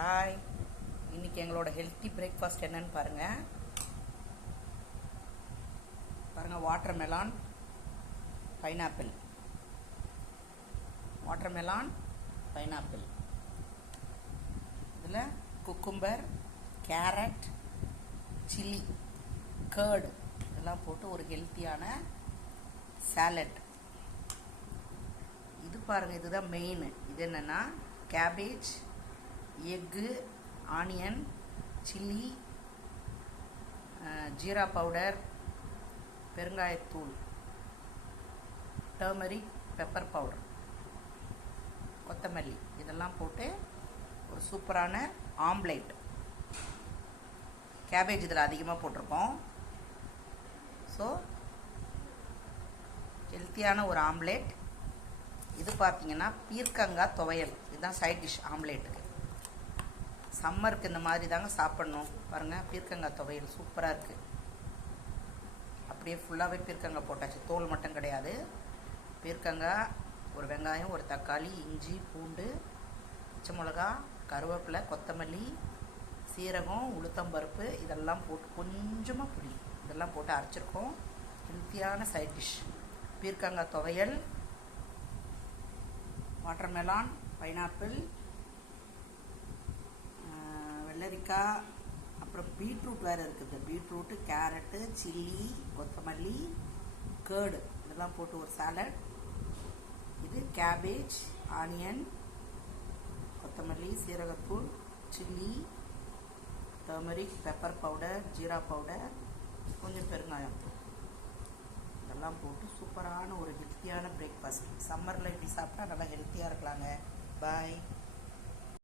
Hi, இன்னைக்கு எங்களோட healthy breakfast என்னன்னு பாருங்கள். வாட்டர் மெலான் பைனாப்பிள், இதில் குக்கும்பர், கேரட், சில்லி, கர்டு இதெல்லாம் போட்டு ஒரு ஹெல்த்தியான சாலட். இது பாருங்கள், இதுதான் மெயின். இது என்னென்னா cabbage, egg, onion, chilli, jeera powder, பெருங்காயத்தூள், டர்மரிக், பெப்பர் பவுடர், கொத்தமல்லி இதெல்லாம் போட்டு ஒரு சூப்பரான ஆம்லேட். கேபேஜ் இதில் அதிகமாக போட்டிருக்கோம். ஸோ ஹெல்த்தியான ஒரு ஆம்லேட். இது பார்த்தீங்கன்னா பீர்க்கங்காய் துவையல். இதுதான் சைட் டிஷ் ஆம்லேட்டுக்கு. சம்மருக்கு இந்த மாதிரி தாங்க சாப்பிட்ணும். பாருங்கள், பீர்க்கங்காய் துவையல் சூப்பராக இருக்குது. அப்படியே ஃபுல்லாகவே பீர்க்கங்காய் போட்டாச்சு, தோல் மட்டும் கிடையாது. பீர்க்கங்காய், ஒரு வெங்காயம், ஒரு தக்காளி, இஞ்சி, பூண்டு, பச்சை மிளகா, கருவேப்பிலை, கொத்தமல்லி, சீரகம், உளுத்தம்பருப்பு இதெல்லாம் போட்டு கொஞ்சமாக புளி இதெல்லாம் போட்டு அரைச்சிருக்கோம். ஹெல்த்தியான சைட் டிஷ் பீர்க்கங்காய் துவையல், வாட்டர் மெலான், பைனாப்பிள், வெள்ளரிக்காய், அப்புறம் பீட்ரூட் வேறு இருக்குது. பீட்ரூட்டு, கேரட்டு, சில்லி, கொத்தமல்லி, கர்டு இதெல்லாம் போட்டு ஒரு சாலட். இது கேபேஜ், ஆனியன், கொத்தமல்லி, சீரகத்தூள், chilli, turmeric, pepper powder, jeera powder, கொஞ்சம் பெருங்காயம் இதெல்லாம் போட்டு சூப்பரான ஒரு ஹெல்த்தியான பிரேக்ஃபாஸ்ட். சம்மரில் இப்படி சாப்பிட்டா நல்லா ஹெல்த்தியாக இருக்கலாங்க. பாய்.